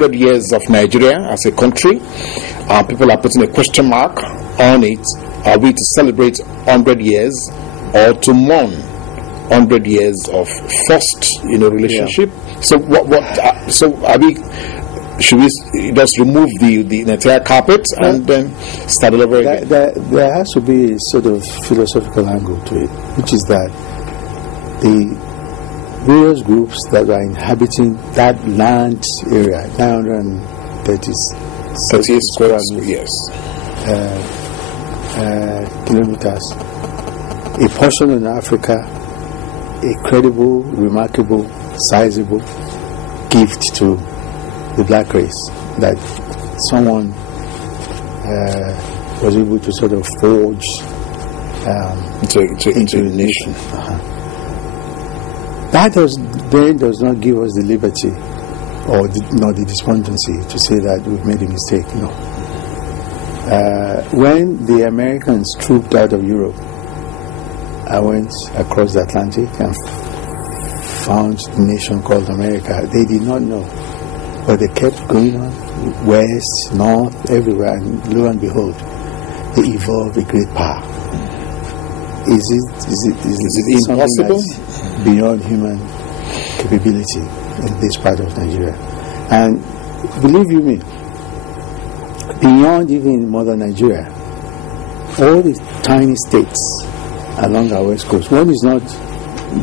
100 years of Nigeria as a country. People are putting a question mark on it. Are we to celebrate 100 years or to mourn 100 years of first, relationship? Yeah. So are we? Should we just remove the entire carpet and then start all over again? There has to be a sort of philosophical angle to it, which is that the various groups that are inhabiting that land area, 930 square kilometers, a portion in Africa, a credible, remarkable, sizable gift to the black race that someone was able to sort of forge into a nation. That does not give us the liberty or the despondency to say that we've made a mistake. No. When the Americans trooped out of Europe, I went across the Atlantic and found a nation called America. They did not know, but they kept going on, west, north, everywhere, and lo and behold, they evolved a great power. Is it impossible? Beyond human capability in this part of Nigeria. And believe you me, beyond even modern Nigeria, all the tiny states along our west coast, one is not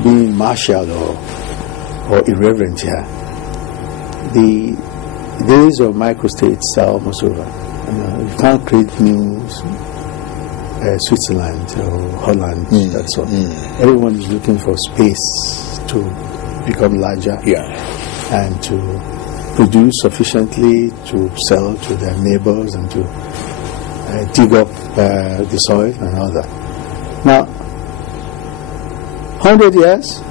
being martial or irreverent here. The days of microstates are almost over. You can't create new Switzerland or Holland, that's all. Everyone is looking for space to become larger and to produce sufficiently to sell to their neighbors and to dig up the soil and all that. Now, 100 years,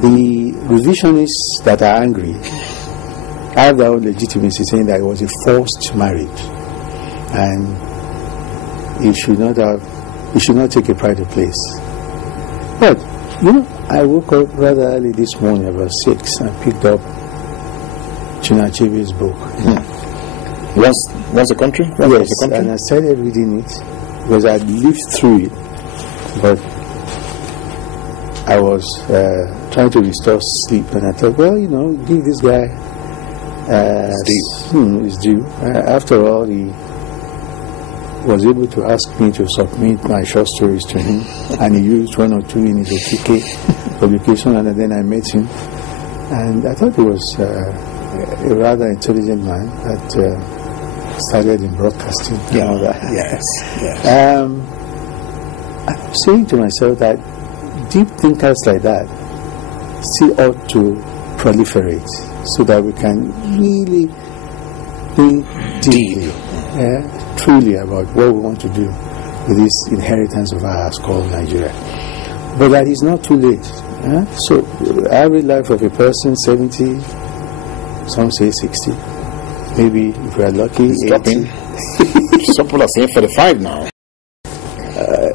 the revisionists that are angry have their own legitimacy, saying that it was a forced marriage and it should not take a pride of place. But I woke up rather early this morning, about 6, and picked up Chinachebe's book. Once a country? Yes, and I started reading it because I lived through it, but I was trying to restore sleep, and I thought, well, give this guy his due. After all, he was able to ask me to submit my short stories to him, and he used one or two in his OTK publication, and then I met him, and I thought he was a rather intelligent man that started in broadcasting and all that. Yes. I'm saying to myself that deep thinkers like that still ought to proliferate so that we can really think deeply, truly about what we want to do with this inheritance of ours called Nigeria. But that is not too late. So, average life of a person, 70, some say 60, maybe if we are lucky, it's 80. Some people are saying 45 now.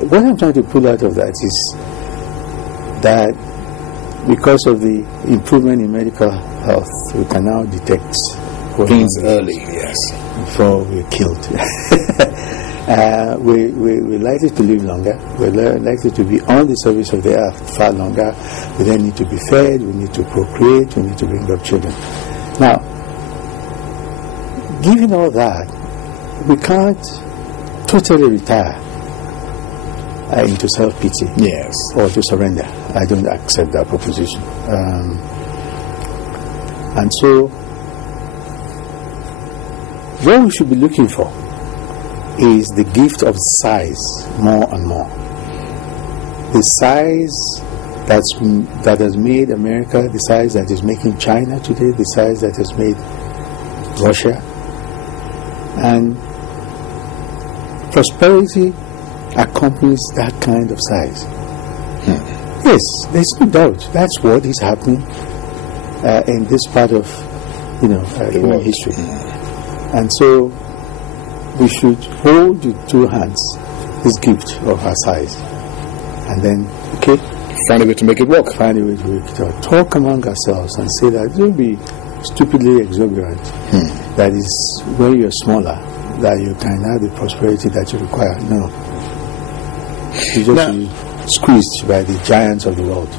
What I'm trying to pull out of that is that because of the improvement in medical health, we can now detect things early, before we're killed. We're likely to live longer. We're likely to be on the surface of the earth far longer. We then need to be fed, we need to procreate, we need to bring up children. Now, given all that, we can't totally retire into self-pity or to surrender. I don't accept that proposition. And so, what we should be looking for is the gift of size more and more. The size that has made America, the size that is making China today, the size that has made Russia. And prosperity accompanies that kind of size. Yes, there's no doubt. That's what is happening in this part of human history. And so we should hold with two hands this gift of our size, and then find a way to make it work. Find a way to make it work. Talk among ourselves and say that don't be stupidly exuberant. That is when you're smaller that you can have the prosperity that you require. No. You just be squeezed by the giants of the world.